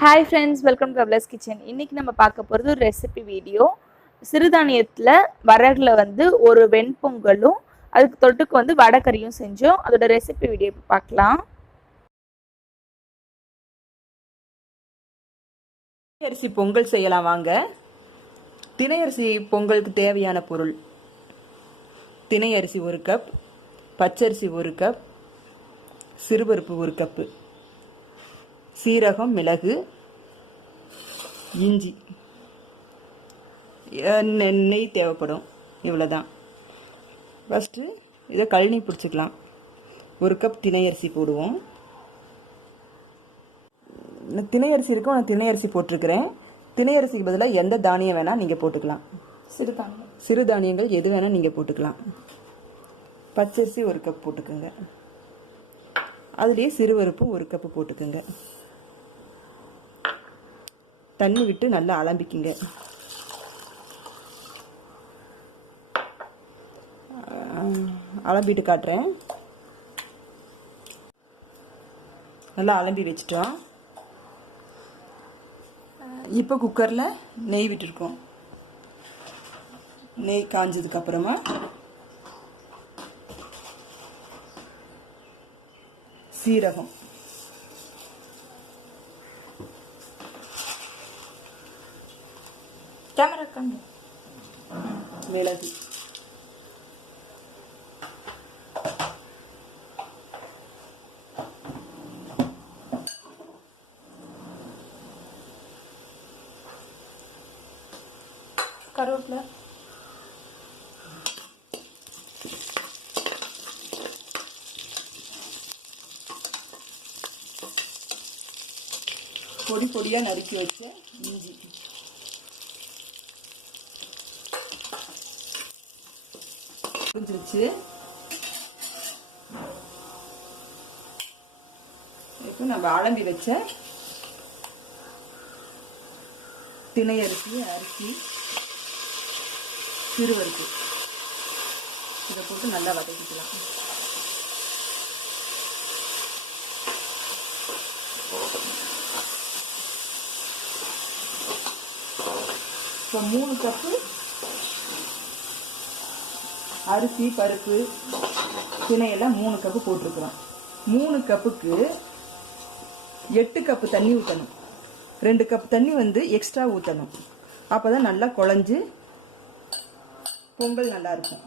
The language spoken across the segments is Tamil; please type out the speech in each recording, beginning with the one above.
ஹாய் ஃப்ரெண்ட்ஸ், வெல்கம் டு அப்லஸ் கிச்சன். இன்றைக்கி நம்ம பார்க்க போகிறது ஒரு ரெசிபி வீடியோ. சிறுதானியத்தில் வரகுல ஒரு வெண்பொங்கலும் அதுக்கு தொட்டுக்கு வடைக்கறியும் செஞ்சோம். அதோட ரெசிபி வீடியோ பார்க்கலாம். அரிசி பொங்கல் செய்யலாம் வாங்க. தினை அரிசி பொங்கலுக்கு தேவையான பொருள்: தினை அரிசி 1 கப், பச்சரிசி 1 கப், சிறுபருப்பு 1 கப்பு, சீரகம், மிளகு, இஞ்சி, நெய் தேவைப்படும். இவ்வளோதான். ஃபஸ்ட்டு இதை கழனி பிடிச்சிக்கலாம். 1 கப் தினை அரிசி போடுவோம். தினை அரிசி இருக்கும், நான் தினை அரிசி போட்டிருக்கிறேன். தினை அரிசிக்கு பதிலாக எந்த தானியம் வேணால் நீங்கள் போட்டுக்கலாம். சிறுதானியங்கள் எது வேணால் நீங்கள் போட்டுக்கலாம். பச்சரிசி 1 கப் போட்டுக்கோங்க. அதுலேயே சிறுபருப்பு 1 கப்பு போட்டுக்கோங்க. தண்ணி விட்டு நல்லா அலம்பிக்குங்க. அலம்பிட்டு காட்டுறேன். நல்லா அலம்பி வச்சிட்டோம். இப்போ குக்கரில் நெய் விட்டுருக்கோம். நெய் காஞ்சதுக்கு அப்புறமா சீரகம், மிளகு, கருவேப்பிலை, பொடி பொடியாக நறுக்கி வச்ச இஞ்சி, புரிஞ்சிருச்சு. இப்போ நம்ம அலம்பி வச்ச தினை அரிசி, சிறுபருப்பு இதை போட்டு நல்லா வதக்கிக்கலாம். இப்போ 3 கப்பு அரிசி, பருப்பு, தினையெல்லாம் 3 கப்பு போட்டிருக்கிறோம். 3 கப்புக்கு 8 கப்பு தண்ணி ஊற்றணும். 2 கப் தண்ணி எக்ஸ்ட்ரா ஊற்றணும். அப்போ தான் நல்லா குழஞ்சி பொங்கல் நல்லா இருக்கும்.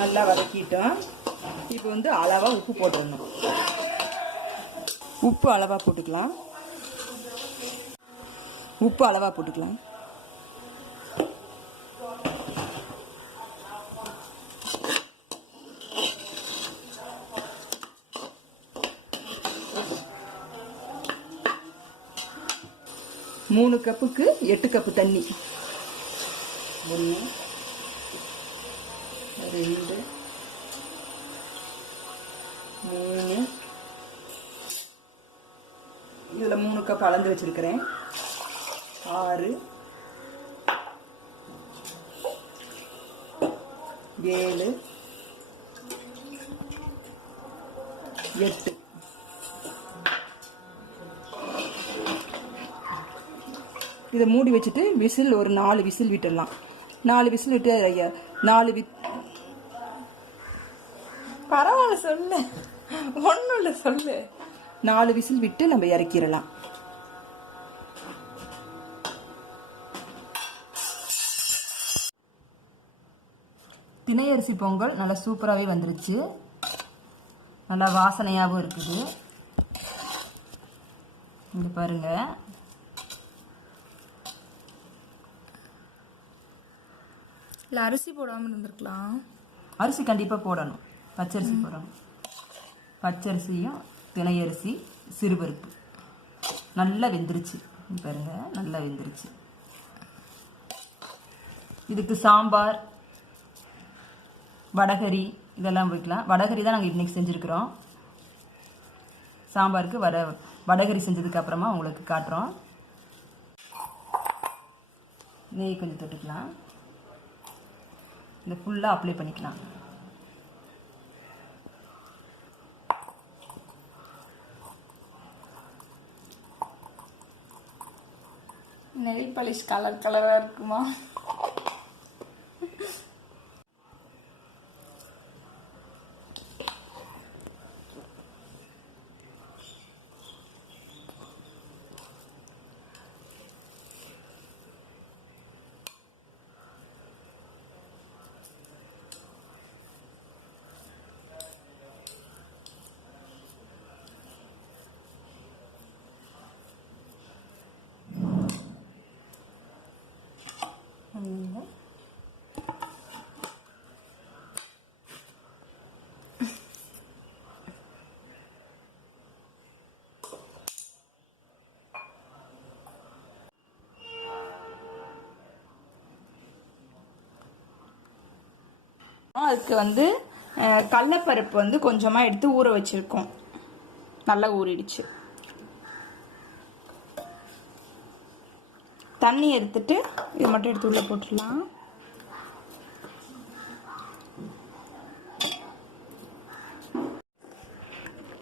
நல்லா வதக்கிட்டோம். இப்போ அளவாக உப்பு போட்டுடணும். உப்பு அளவாக போட்டுக்கலாம். 3 கப்புக்கு 8 கப்பு தண்ணி. 1 2 3, இதில் 3 கப் அளந்து வச்சிருக்கிறேன். 6 7 8. இதை மூடி வச்சுட்டு விசில் ஒரு 4 விசில் விட்டுடலாம். 4 விசில் விட்டு 4 பரவாயில்ல சொல்லு, ஒன்றும் இல்லை சொல்லு. 4 விசில் விட்டு நம்ம இறக்கிடலாம். தினை அரிசி பொங்கல் நல்லா சூப்பராகவே வந்துருச்சு. நல்லா வாசனையாகவும் இருக்குது. இங்கே பாருங்க. இல்லை அரிசி போடாமல் இருந்திருக்கலாம். அரிசி கண்டிப்பாக போடணும். பச்சரிசி போடணும். பச்சரிசியும் தினை அரிசி, சிறுபருப்பு நல்லா வெந்துருச்சு. பாருங்க, நல்லா வெந்துருச்சு. இதுக்கு சாம்பார், வடைகறி இதெல்லாம் வைக்கலாம். வடைகறி தான் நாங்கள் இன்னைக்கு செஞ்சுருக்கிறோம். சாம்பாருக்கு வடைகறி செஞ்சதுக்கு அப்புறமா உங்களுக்கு காட்டுறோம். நெய் கொஞ்சம் தொட்டுக்கலாம். இந்த ஃபுல்லாக அப்ளை பண்ணிக்கலாம். நெயில் பாலிஷ் கலர் கலராக இருக்குமா? அதுக்கு வந்து கடலைப்பருப்பு வந்து கொஞ்சமாக எடுத்து ஊற வச்சிருக்கோம். நல்லா ஊறிடுச்சு. தண்ணி எடுத்துட்டு இது மட்டும் எடுத்து உள்ள போட்டுடலாம்.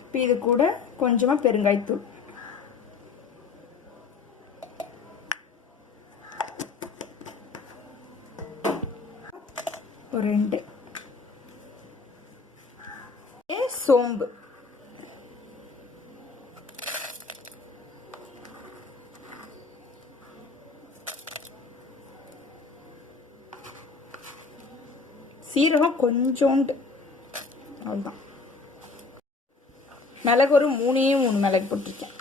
இப்போ இது கூட கொஞ்சமாக பெருங்காயத்தூள், ஒரு 2 சோம்பு, சீரகம் கொஞ்சோண்டு, அவ்வளோதான். மிளகு ஒரு 3 மிளகு போட்டிருக்கேன்.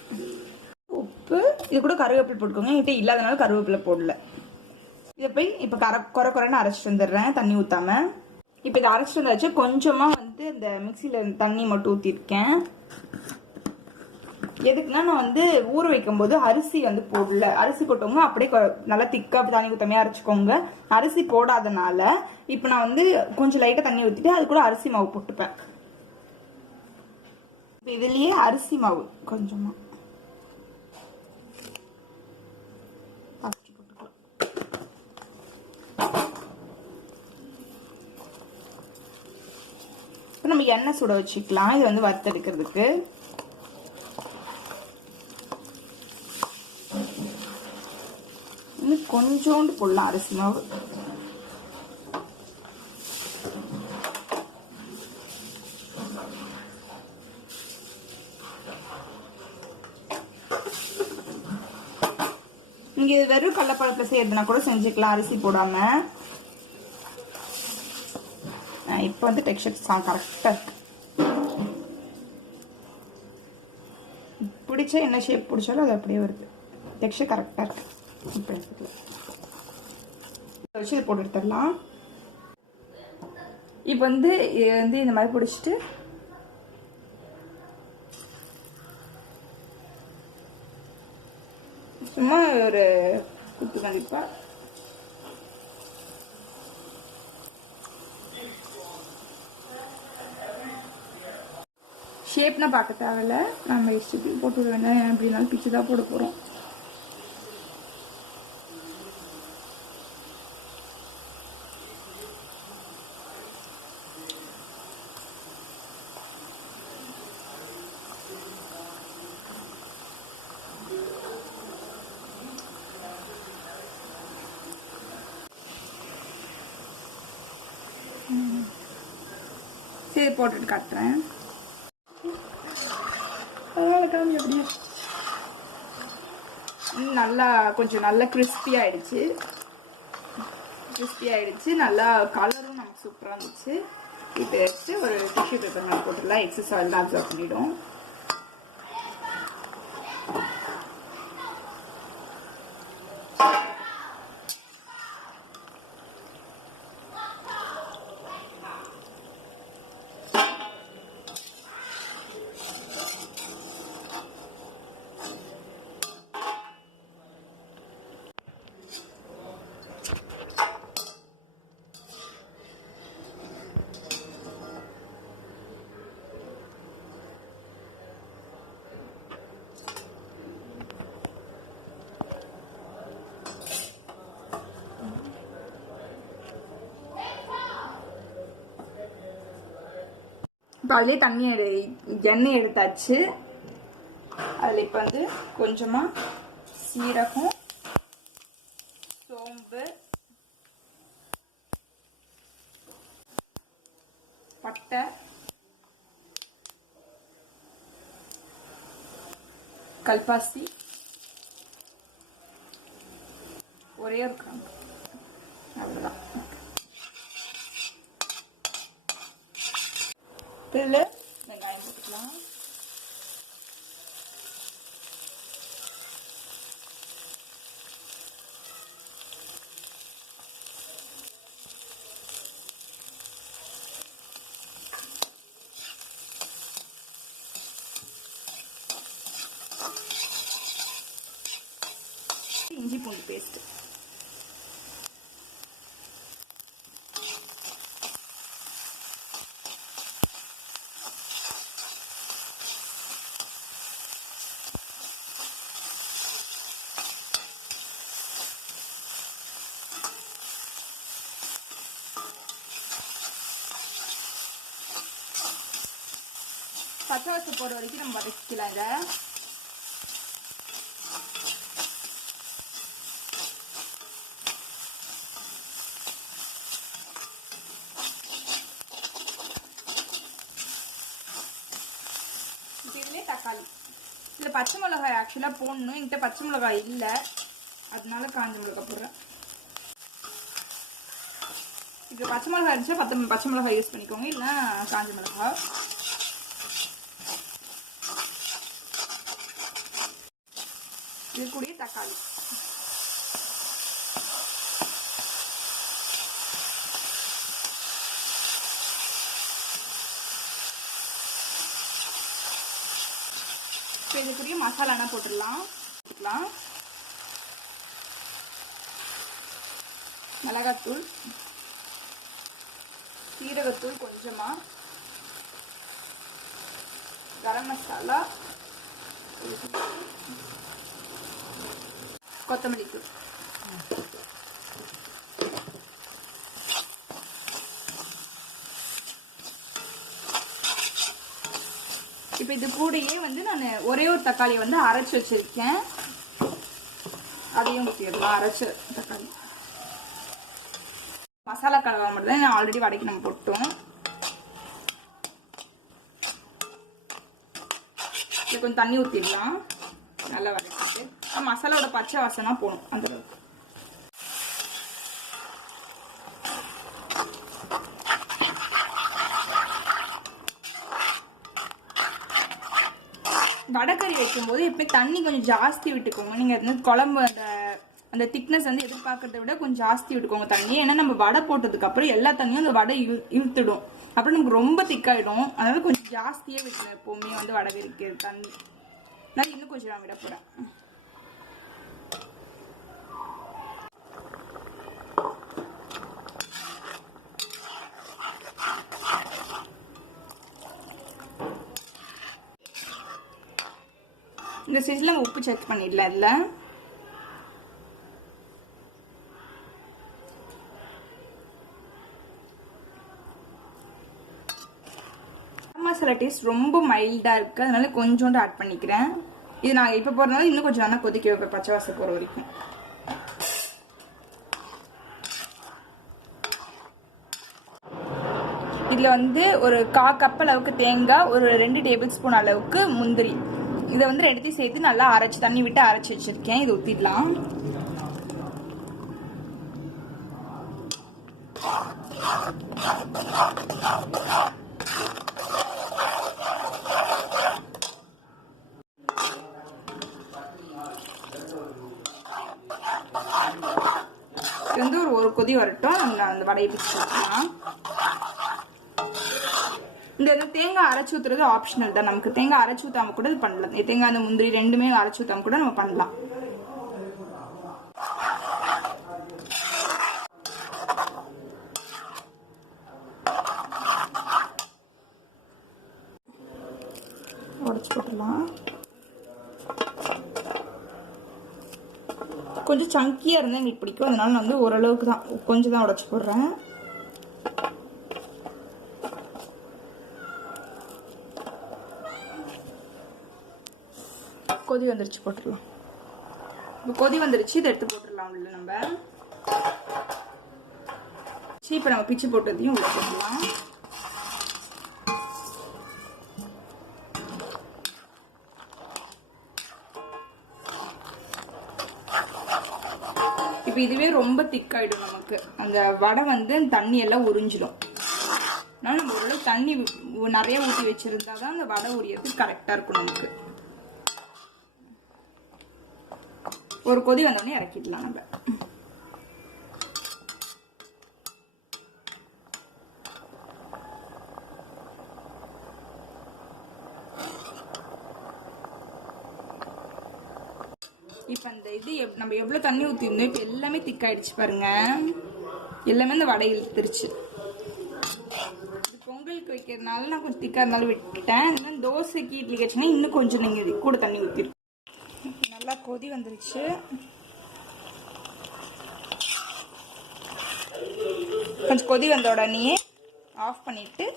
உப்பு, இது கூட கருவேப்பிலை போட்டுக்கோங்க. என்கிட்ட இல்லாதனால கருவேப்பிலை போடல. இதை போய் இப்போ குறைன்னு அரைச்சிட்டு வந்துடுறேன், தண்ணி ஊற்றாம. இப்போ இதை அரைச்சிட்டு வந்தாச்சு. கொஞ்சமாக வந்து இந்த மிக்சியில் தண்ணி மட்டும் ஊற்றிருக்கேன். எதுக்குன்னா நான் வந்து ஊற வைக்கும் போது அரிசி வந்து போடல. அரிசி போட்டவங்க அப்படியே நல்லா திக்கா தண்ணி ஊற்றாமையாக அரைச்சிக்கோங்க. அரிசி போடாதனால இப்போ நான் வந்து கொஞ்சம் லைட்டாக தண்ணி ஊற்றிட்டு அது கூட அரிசி மாவு போட்டுப்பேன். இப்போ இதுலேயே அரிசி மாவு கொஞ்சமாக நம்ம எண்ணெய் சுட வச்சுக்கலாம். இது வந்து வறுத்தெடுக்கிறதுக்கு. இன்னும் கொஞ்சோண்டு போடலாம் அரிசி மாவு. நீங்க இது வெறும் கடலைப்பருப்புல செய்யறதுனா கூட செஞ்சுக்கலாம், அரிசி போடாம. இப்போ வந்து டெக்ஸ்சர் கரெக்டாக இருக்கு. பிடிச்ச என்ன ஷேப் பிடிச்சாலும் அது அப்படியே வருது. டெக்ஸ்சர் கரெக்டாக இருக்கு. இப்போ எடுத்துக்கலாம். வச்சு போட்டு எடுத்துடலாம். இப்போ வந்து இந்த மாதிரி பிடிச்சிட்டு சும்மா ஒரு குத்து கண்டிப்பா ஷேப்னா பார்க்க தேவையில்ல. நம்ம இஷ்டத்துக்கு போட்டு வேணாம், அப்படின்னாலும் பிச்சு தான் போட போகிறோம். சரி, போட்டுட்டு காட்டுறேன். நல்லா கொஞ்சம் நல்லா கிறிஸ்பி ஆயிடுச்சு. நல்லா கலரும் நமக்கு சூப்பராக இருந்துச்சு. இப்போ எடுத்து ஒரு டிஷ்யூ பேப்பர் மேலே போட்டுடலாம். எக்ஸஸ் ஆயில் தான் அப்சர்வ் பண்ணிடும். இப்போ அதுலேயே எண்ணெய் எடுத்தாச்சு. அதில் இப்போ வந்து கொஞ்சமாக சீரகம், பட்டை, கல்பாசி, ஒரே ஒரு கிராம்பு, அவ்வளோதான். இதில் வெங்காயம் போட்டுக்கலாம். இஞ்சி பூண்டு பேஸ்ட், பச்சை வாசம் போடுற வரைக்கும் நம்ம வதக்கிக்கலாங்க. இதுலேயே தக்காளி, இதில் பச்சை மிளகாய் ஆக்சுவலாக போடணும். என்கிட்ட பச்சை மிளகாய் இல்லை, அதனால காஞ்ச மிளகாய் போடுறேன். இது பச்சை மிளகாய் இருந்துச்சுன்னா பச்சை மிளகாய் யூஸ் பண்ணிக்கோங்க, இல்லை காஞ்ச மிளகாய். இது கூடிய தக்காளி, இதுக்குரிய மசாலானா போட்டுடலாம். மிளகாத்தூள், சீரகத்தூள் கொஞ்சமா, கரம் மசாலா, கொத்தமல்லி தூள். இப்போ இது கூடயே வந்து நான் ஒரே ஒரு தக்காளியை வந்து அரைச்சி வச்சிருக்கேன், அதையும் ஊற்றிடலாம். அரைச்ச தக்காளி மசாலா கலவை மட்டும் தான் ஆல்ரெடி வடைக்கு நம்ம போட்டோம். இது கொஞ்சம் தண்ணி ஊற்றிடலாம், நல்லா வதக்கிட்டு. மசாலாவோட பச்சை வாசனா போகணும் அந்த அளவுக்கு. வடைக்கறி வைக்கும்போது எப்போ தண்ணி கொஞ்சம் ஜாஸ்தி விட்டுக்கோங்க. நீங்கள் வந்து குழம்பு அந்த திக்னஸ் வந்து எதிர்பார்க்கறத விட கொஞ்சம் ஜாஸ்தி விட்டுக்கோங்க தண்ணி. ஏன்னா நம்ம வடை போட்டதுக்கு அப்புறம் எல்லா தண்ணியும் அந்த வடை இழுத்துடும், அப்புறம் நமக்கு ரொம்ப திக்காயிடும். அதனால கொஞ்சம் ஜாஸ்தியே விட்டுணும் எப்பவுமே வந்து வடை கறிக்கிறது தண்ணி. நான் இன்னும் கொஞ்சம் நான் விட போறேன். இந்த ஸ்டேஜ்ல நம்ம உப்பு செக் பண்ணிடலாம். இல்ல மசாலா டேஸ்ட் ரொம்ப மைல்டா இருக்கு, அதனால கொஞ்சோண்டு ஆட் பண்ணிக்கிறேன். இது நான் இப்ப போறதுனால இன்னும் கொஞ்சம் நல்லா கொதிக்க வைப்பேன் பச்சை வாசம் போற வரைக்கும். இதுல வந்து ஒரு 1/4 கப் அளவுக்கு தேங்காய், ஒரு 2 டேபிள் ஸ்பூன் அளவுக்கு முந்திரி, இதை வந்து ரெண்டுத்தையும் சேர்த்து நல்லா அரைச்சி தண்ணி விட்டு அரைச்சி வச்சிருக்கேன். இது ஊத்திடலாம். இது வந்து ஒரு கொதி வரட்டும், நம்ம அந்த வடையை பிடிச்சி வச்சுக்கலாம். இந்த தேங்காய் அரைச்சி ஊத்துறது ஆப்ஷனல் தான், நமக்கு தேங்காய் அரைச்சி ஊத்தாம கூட இது பண்ணலாம். தேங்காய் அந்த முந்திரி ரெண்டுமே அரைச்சி ஊத்தாம கூட நம்ம பண்ணலாம். உடைச்சு போட்டுலாம். கொஞ்சம் சங்கியா இருந்தா எங்களுக்கு பிடிக்கும், அதனால நான் வந்து ஓரளவுக்கு தான் கொஞ்சம் தான் உடைச்சு போடுறேன். கொதி வந்துருச்சு, போட்டுடலாம். இப்போ கொதி வந்துருச்சு, இதை எடுத்து போட்டுடலாம் உள்ள. நம்ம இப்போ நம்ம பிச்சு போட்டதையும் உள்ள போட்டுடலாம். இப்போ இதுவே ரொம்ப திக்காயிடும் நமக்கு. அந்த வடை வந்து தண்ணி எல்லாம் உறிஞ்சிடும். அதனால நம்ம ஓரளவு தண்ணி நிறைய ஊற்றி வச்சிருந்தா தான் அந்த வடை உரியத்துக்கு கரெக்டாக இருக்கும் நமக்கு. ஒரு கொதி வந்தோடனே இறக்கிடலாம் நம்ம. இப்போ அந்த இது நம்ம எவ்வளோ தண்ணி ஊற்றிருந்தோம், இப்போ எல்லாமே திக்காயிடுச்சு பாருங்க. எல்லாமே அந்த வடை இழுத்துருச்சு. இது பொங்கலுக்கு வைக்கிறதுனால நான் கொஞ்சம் திக்காக இருந்தாலும் விட்டுட்டேன். இன்னும் தோசைக்கு இட்லி வச்சுன்னா இன்னும் கொஞ்சம் நீங்கள் கூட தண்ணி ஊற்றிருக்கோம். நல்லா கொதி வந்துருச்சு. கொஞ்சம் கொதி வந்த உடனே ஆஃப் பண்ணிட்டு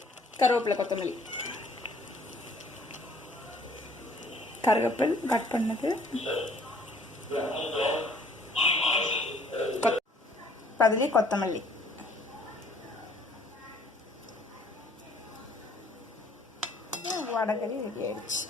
கருவேப்பிலை கொத்தமல்லி கருவேப்பில் கட் பண்ணது அதுலேயே கொத்தமல்லி வடகறி ரெடி ஆயிடுச்சு.